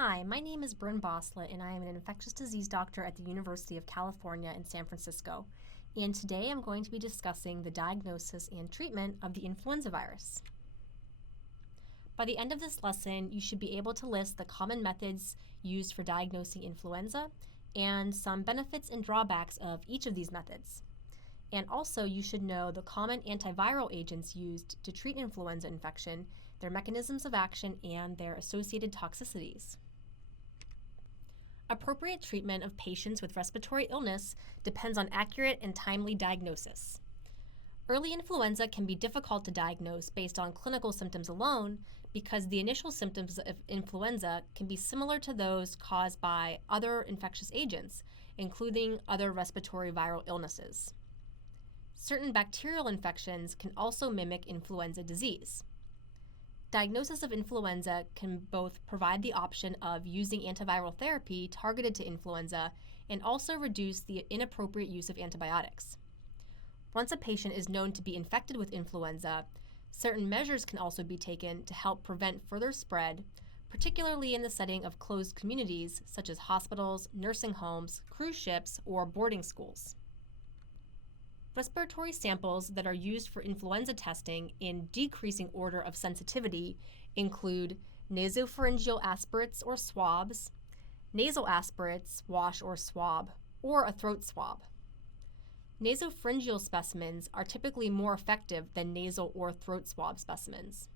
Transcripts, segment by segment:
Hi, my name is Bryn Boslett, and I am an infectious disease doctor at the University of California in San Francisco. And today I'm going to be discussing the diagnosis and treatment of the influenza virus. By the end of this lesson, you should be able to list the common methods used for diagnosing influenza and some benefits and drawbacks of each of these methods. And also, you should know the common antiviral agents used to treat influenza infection, their mechanisms of action, and their associated toxicities. Appropriate treatment of patients with respiratory illness depends on accurate and timely diagnosis. Early influenza can be difficult to diagnose based on clinical symptoms alone because the initial symptoms of influenza can be similar to those caused by other infectious agents, including other respiratory viral illnesses. Certain bacterial infections can also mimic influenza disease. Diagnosis of influenza can both provide the option of using antiviral therapy targeted to influenza and also reduce the inappropriate use of antibiotics. Once a patient is known to be infected with influenza, certain measures can also be taken to help prevent further spread, particularly in the setting of closed communities such as hospitals, nursing homes, cruise ships, or boarding schools. Respiratory samples that are used for influenza testing in decreasing order of sensitivity include nasopharyngeal aspirates or swabs, nasal aspirates, wash or swab, or a throat swab. Nasopharyngeal specimens are typically more effective than nasal or throat swab specimens.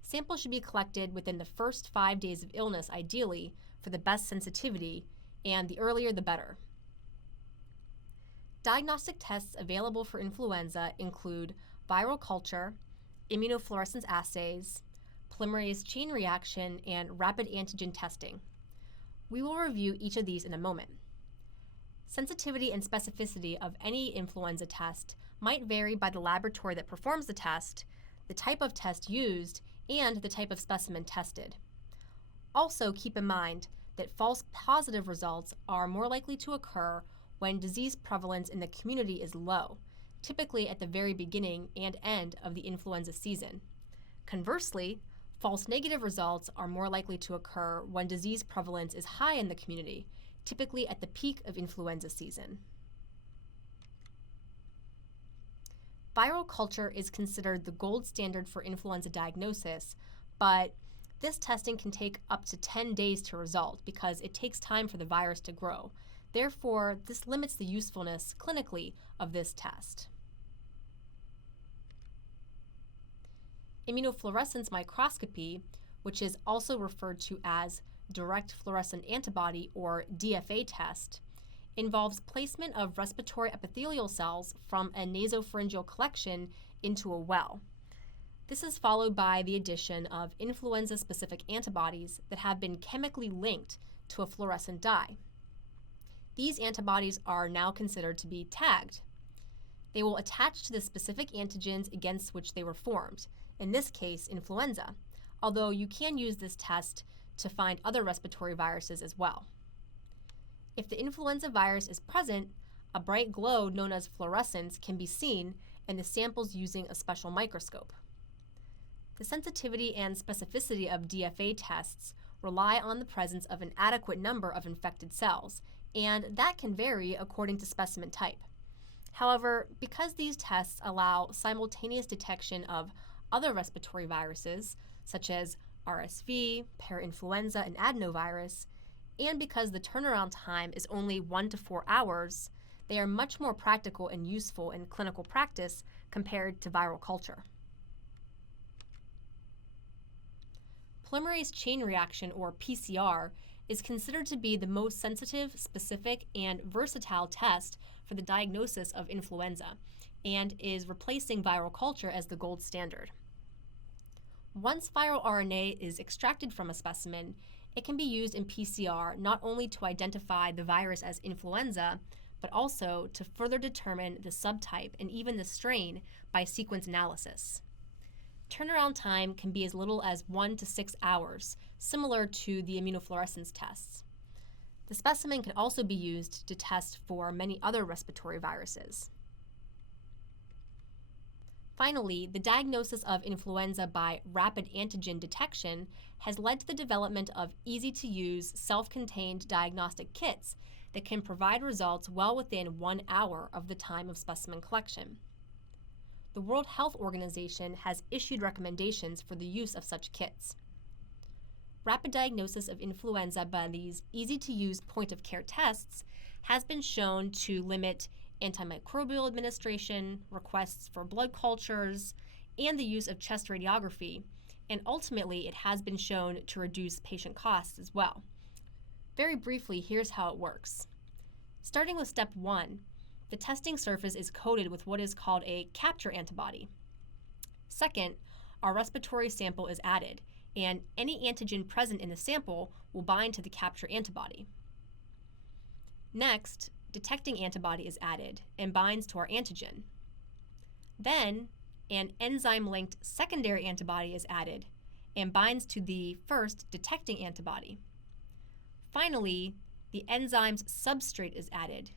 Samples should be collected within the first 5 days of illness, ideally, for the best sensitivity, and the earlier the better. Diagnostic tests available for influenza include viral culture, immunofluorescence assays, polymerase chain reaction, and rapid antigen testing. We will review each of these in a moment. Sensitivity and specificity of any influenza test might vary by the laboratory that performs the test, the type of test used, and the type of specimen tested. Also, keep in mind that false positive results are more likely to occur when disease prevalence in the community is low, typically at the very beginning and end of the influenza season. Conversely, false negative results are more likely to occur when disease prevalence is high in the community, typically at the peak of influenza season. Viral culture is considered the gold standard for influenza diagnosis, but this testing can take up to 10 days to result because it takes time for the virus to grow. Therefore, this limits the usefulness clinically of this test. Immunofluorescence microscopy, which is also referred to as direct fluorescent antibody or DFA test, involves placement of respiratory epithelial cells from a nasopharyngeal collection into a well. This is followed by the addition of influenza-specific antibodies that have been chemically linked to a fluorescent dye. These antibodies are now considered to be tagged. They will attach to the specific antigens against which they were formed, in this case, influenza, although you can use this test to find other respiratory viruses as well. If the influenza virus is present, a bright glow known as fluorescence can be seen in the samples using a special microscope. The sensitivity and specificity of DFA tests rely on the presence of an adequate number of infected cells, and that can vary according to specimen type. However, because these tests allow simultaneous detection of other respiratory viruses, such as RSV, parainfluenza, and adenovirus, and because the turnaround time is only 1 to 4 hours, they are much more practical and useful in clinical practice compared to viral culture. Polymerase chain reaction, or PCR, is considered to be the most sensitive, specific, and versatile test for the diagnosis of influenza, and is replacing viral culture as the gold standard. Once viral RNA is extracted from a specimen, it can be used in PCR not only to identify the virus as influenza, but also to further determine the subtype and even the strain by sequence analysis. Turnaround time can be as little as 1 to 6 hours, similar to the immunofluorescence tests. The specimen can also be used to test for many other respiratory viruses. Finally, the diagnosis of influenza by rapid antigen detection has led to the development of easy-to-use, self-contained diagnostic kits that can provide results well within 1 hour of the time of specimen collection. The World Health Organization has issued recommendations for the use of such kits. Rapid diagnosis of influenza by these easy-to-use point-of-care tests has been shown to limit antimicrobial administration, requests for blood cultures, and the use of chest radiography, and ultimately it has been shown to reduce patient costs as well. Very briefly, here's how it works. Starting with step 1, the testing surface is coated with what is called a capture antibody. Second, our respiratory sample is added, and any antigen present in the sample will bind to the capture antibody. Next, detecting antibody is added and binds to our antigen. Then, an enzyme-linked secondary antibody is added and binds to the first detecting antibody. Finally, the enzyme's substrate is added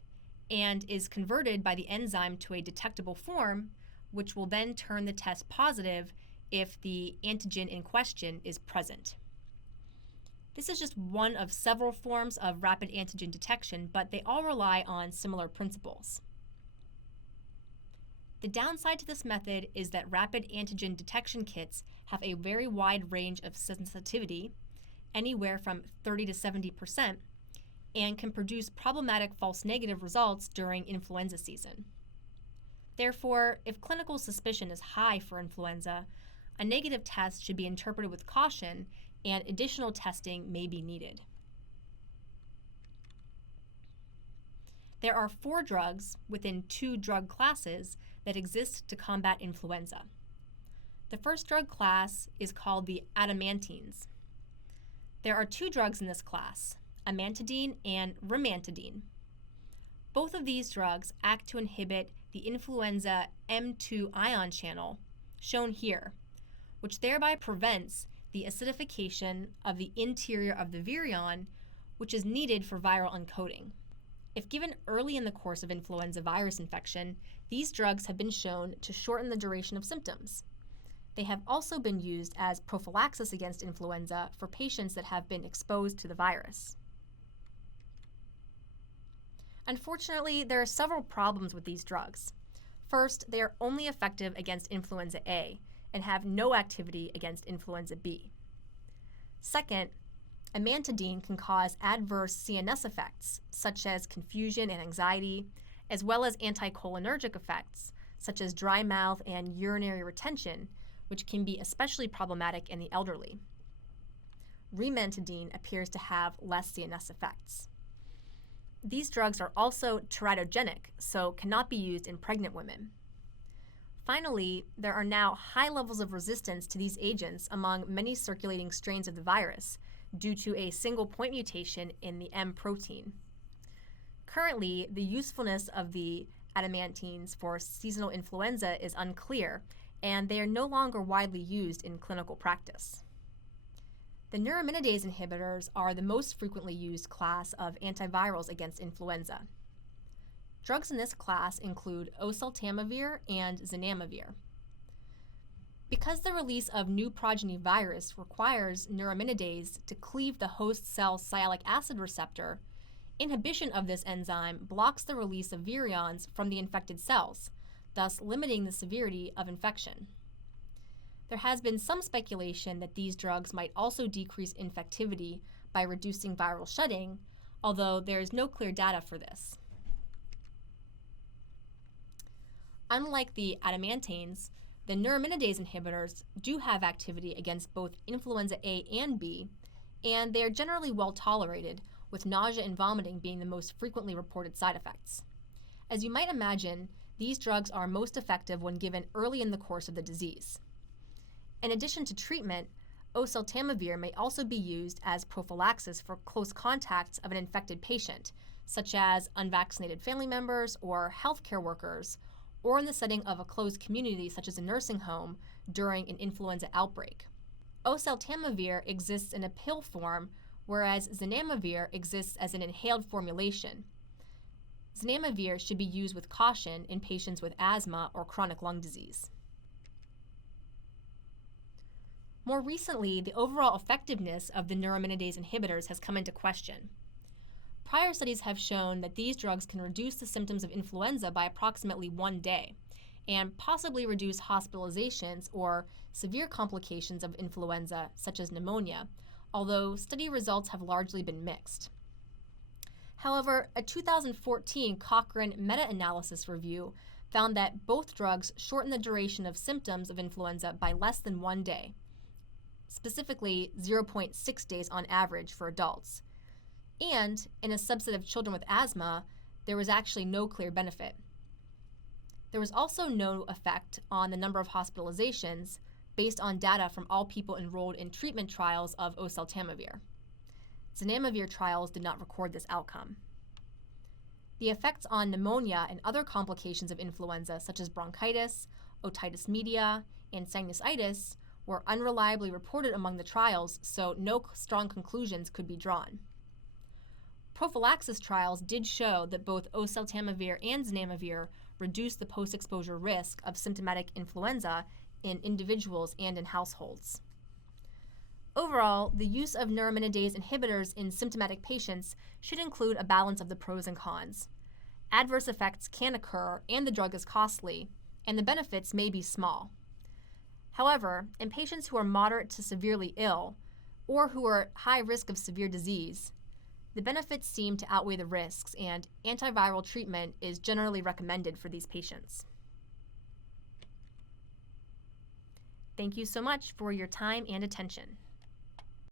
and is converted by the enzyme to a detectable form, which will then turn the test positive if the antigen in question is present. This is just one of several forms of rapid antigen detection, but they all rely on similar principles. The downside to this method is that rapid antigen detection kits have a very wide range of sensitivity, anywhere from 30 to 70%, and can produce problematic false negative results during influenza season. Therefore, if clinical suspicion is high for influenza, a negative test should be interpreted with caution and additional testing may be needed. There are 4 drugs within 2 drug classes that exist to combat influenza. The first drug class is called the Adamantanes. There are 2 drugs in this class, amantadine and rimantadine. Both of these drugs act to inhibit the influenza M2 ion channel, shown here, which thereby prevents the acidification of the interior of the virion, which is needed for viral uncoating. If given early in the course of influenza virus infection, these drugs have been shown to shorten the duration of symptoms. They have also been used as prophylaxis against influenza for patients that have been exposed to the virus. Unfortunately, there are several problems with these drugs. First, they are only effective against influenza A and have no activity against influenza B. Second, amantadine can cause adverse CNS effects, such as confusion and anxiety, as well as anticholinergic effects, such as dry mouth and urinary retention, which can be especially problematic in the elderly. Rimantadine appears to have less CNS effects. These drugs are also teratogenic, so cannot be used in pregnant women. Finally, there are now high levels of resistance to these agents among many circulating strains of the virus due to a single point mutation in the M protein. Currently, the usefulness of the adamantanes for seasonal influenza is unclear, and they are no longer widely used in clinical practice. The neuraminidase inhibitors are the most frequently used class of antivirals against influenza. Drugs in this class include oseltamivir and zanamivir. Because the release of new progeny virus requires neuraminidase to cleave the host cell sialic acid receptor, inhibition of this enzyme blocks the release of virions from the infected cells, thus limiting the severity of infection. There has been some speculation that these drugs might also decrease infectivity by reducing viral shedding, although there is no clear data for this. Unlike the adamantanes, the neuraminidase inhibitors do have activity against both influenza A and B, and they are generally well tolerated, with nausea and vomiting being the most frequently reported side effects. As you might imagine, these drugs are most effective when given early in the course of the disease. In addition to treatment, oseltamivir may also be used as prophylaxis for close contacts of an infected patient, such as unvaccinated family members or healthcare workers, or in the setting of a closed community such as a nursing home during an influenza outbreak. Oseltamivir exists in a pill form, whereas zanamivir exists as an inhaled formulation. Zanamivir should be used with caution in patients with asthma or chronic lung disease. More recently, the overall effectiveness of the neuraminidase inhibitors has come into question. Prior studies have shown that these drugs can reduce the symptoms of influenza by approximately 1 day and possibly reduce hospitalizations or severe complications of influenza, such as pneumonia, although study results have largely been mixed. However, a 2014 Cochrane meta-analysis review found that both drugs shorten the duration of symptoms of influenza by less than 1 day, specifically 0.6 days on average for adults. And in a subset of children with asthma, there was actually no clear benefit. There was also no effect on the number of hospitalizations based on data from all people enrolled in treatment trials of oseltamivir. Zanamivir trials did not record this outcome. The effects on pneumonia and other complications of influenza, such as bronchitis, otitis media, and sinusitis, were unreliably reported among the trials, so no strong conclusions could be drawn. Prophylaxis trials did show that both oseltamivir and zanamivir reduced the post-exposure risk of symptomatic influenza in individuals and in households. Overall, the use of neuraminidase inhibitors in symptomatic patients should include a balance of the pros and cons. Adverse effects can occur, and the drug is costly, and the benefits may be small. However, in patients who are moderate to severely ill, or who are at high risk of severe disease, the benefits seem to outweigh the risks, and antiviral treatment is generally recommended for these patients. Thank you so much for your time and attention.